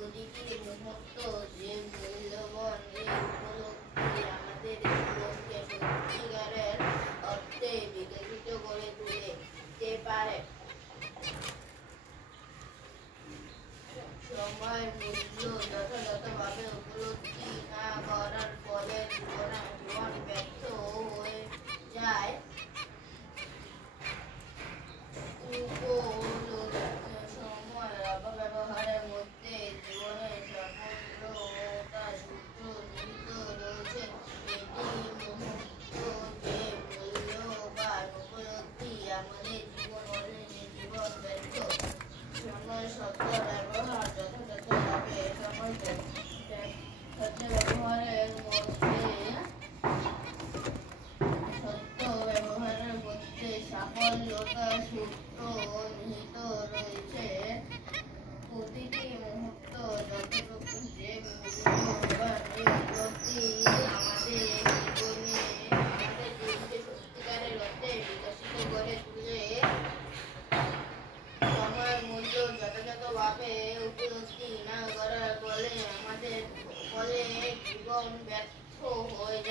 প্রতিটি মুহূর্ত যে মূল্যবান এই উপলব্ধি আমাদের জীবনকে সত্যিকারের অর্থে বিকশিত করে তুলতে পারে। সময়ের মূল্য যথাযথভাবে উপলব্ধি না করার ফলে জীবন ব্যর্থ হয়ে যায়। সময় অপব্যবহারের মধ্যে জীবনের সফলতা সূত্র নিহিত রয়েছে। এটি মুহূর্ত যে মূল্যবান উপলব্ধি আমাদের জীবন ব্যর্থ। সময় সত্য ব্যবহার যথাযথভাবে সময় সত্য ব্যবহারের মধ্যে সাফল্যতা সূত্র নিহিত রয়েছে। প্রতিটি মুহূর্ত যতটুকু যে মূল্যবান এই উপলব্ধি আমাদের জীবনকে সত্যিকারের অর্থে বিকশিত করে তুলে। সময়ের মূল্য যথাযথভাবে উপলব্ধি না করার ফলে জীবন ব্যর্থ হয়ে যায়।